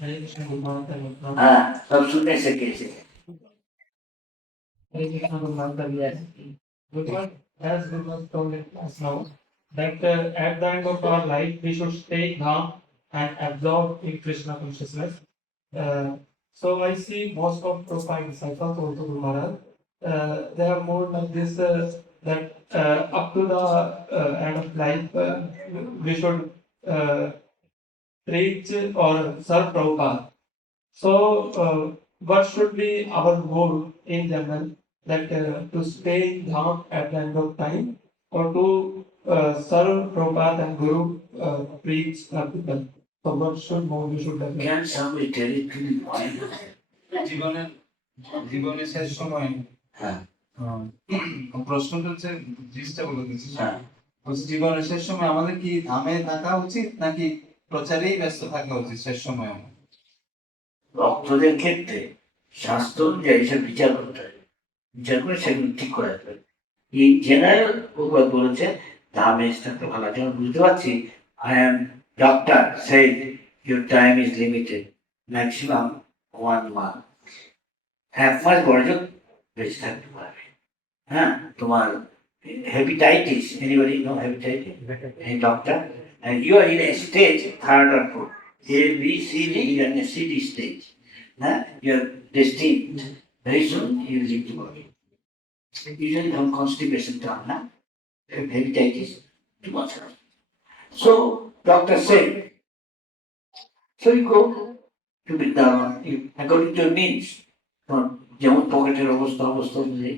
हरे कृष्ण गुरु महाराज का हाँ, सब सुनने से कैसे? हरे Krishna Guru Maharaj yes. Gurman, as Gurman told us now, that at the end of our life we should stay calm and absorb in Krishna consciousness. So I see most of Prabhupada disciples also Guru Maharaj, they are more like this that up to the end of life we should uh, preach or serve Prabhupada. So, what should be our goal in general? That to stay in Dham at the end of time, or to serve Prabhupada and Guru, preach people. So, what should more we should develop? Can somebody tell it to me why? জীবনের জীবনের শেষ সময় হ্যাঁ প্রশ্নটা হচ্ছে জিনিসটা বলে দিচ্ছি হ্যাঁ বলছি জীবনের শেষ সময় আমাদের কি ধামে থাকা উচিত নাকি প্রচারেই ব্যস্ত থাকা উচিত শেষ সময় আমার? ভক্তদের ক্ষেত্রে শাস্ত্র অনুযায়ী সব বিচার করতে হবে, বিচার করে সেগুলো ঠিক করে দেবে। এই জেনারেল প্রবাদ বলেছে ধামে থাকতে ভালো। যেমন বুঝতে পারছি I am doctor shed your time is limited, maximum 1 month, 1 মাস বড়জন বেঁচে থাকতে পারবে। হ্যাঁ, তোমার hepatitis, anybody know hepatitis? A doctor, and you are in a stage 3rd or 4th, A, B, C, D, you are in a CD stage. You are destined. Very soon you will leave the body. Usually have constipation term, hepatitis, too much. So doctor said, so you go to Vrindavan, according to your means. যেমন পকেটের অবস্থা অনুযায়ী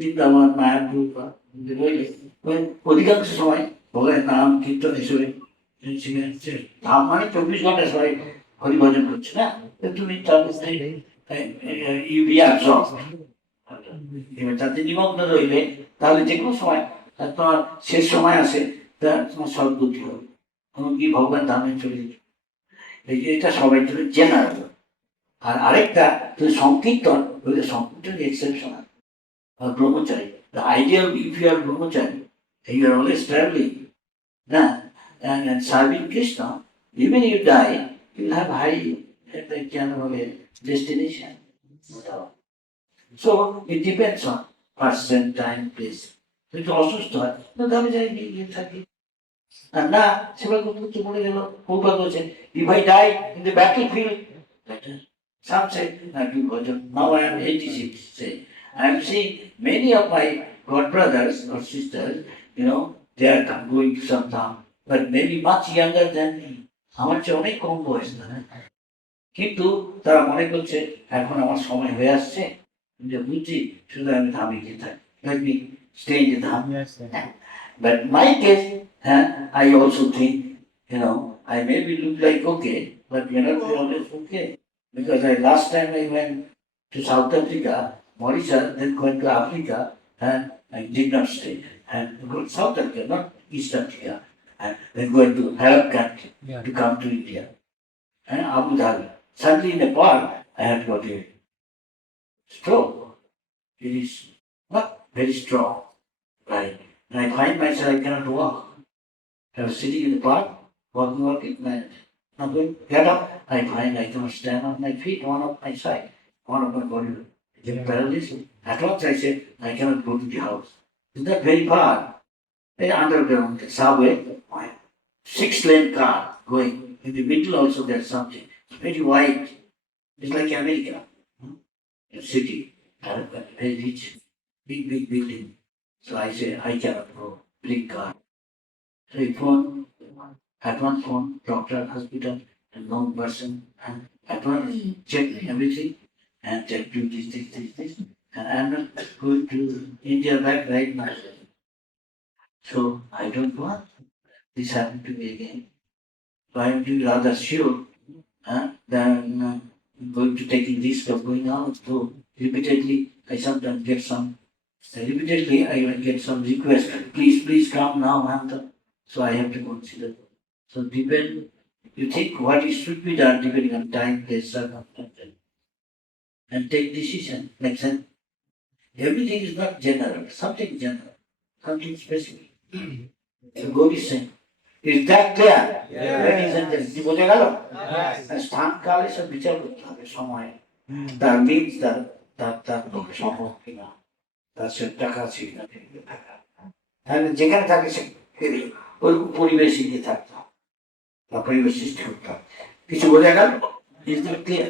বৃন্দাবন মায়াপুর বা অধিকাংশ সময় ভগবানের নাম কীর্তন হিসেবে ধাম মানে 24 ঘন্টা সবাই হরিভজন করছে না, তুমি তার মধ্যে এবার তাতে নিমগ্ন রইলে তাহলে যে কোনো সময় তোমার শেষ সময় আসে তোমার সদ্গতি হবে, এমনকি ভগবান ধামে চলে যেতে। এটা সবাই জন্য জেনারেল। আর আরেকটা সংকীর্তন, সংকীর্তন exceptional. Brahmachari. The ideal, if you are brahmachari, you are always traveling, and serving Krishna, even if you die, you will have high kind of a destination. So it depends on person, time, place. কিন্তু অসুস্থ হয় আমি যাই গিয়ে থাকি আর না সেবা করতে করতে মরে গেল। প্রভুপাদ বলছেন, if I die in the battlefield, better. Some say, I do bhajan. Now I am 86, say. I am seeing many of my god brothers or sisters, they are going to some town, but maybe much younger than me. আমার চেয়ে অনেক কম বয়স না, কিন্তু তারা মনে করছে এখন আমার সময় হয়ে আসছে, যে বুঝছি শুধু আমি ধামে গিয়ে থাকি, let me stay in the dham. But my case, I also think, I maybe look like okay, but we are not always okay. Because last time I went to South Africa, Mauritius, then going to Africa, and I did not stay. And go to South Africa, not East Africa, and then going to Arab country to come to India, and Abu Dhabi. Suddenly in Nepal, I had got a stroke. It is not very strong, right? And I find myself I cannot walk. I was sitting in the park, walking, and I'm going to get up. I find I cannot stand on my feet, one of my side, one of my body. Paralysis. At once I said, I cannot go to the house. Is that very far? Underground, subway, 6-lane car going. In the middle also there's something. It's very wide. It's like America. A city, very rich, big building. So I say, I cannot go. Big car. So I phone, at one phone, doctor, hospital, and known person, and at once check everything, and check do this. And I'm not going to India back right now. So I don't want this happen to me again. So I am to be rather sure than going to taking risk of going out. So repeatedly, I sometimes get I get some request, please come now, so I have to consider. So you think what is should be done depending on time, place, circumstances, and take decision. Like that, everything is not general, something specific. So God is saying, Is that clear? Ladies and gentlemen, বোঝা গেল? স্থান কাল এসব বিচার করতে হবে সময় তার মিনস তার পক্ষে সম্ভব কিনা, তার সে টাকা আছে কিনা, তাহলে যেখানে থাকে সে ওই পরিবেশে গিয়ে থাকতে হবে, বা পরিবেশ সৃষ্টি করতে হবে। কিছু বোঝা গেল? Is that clear?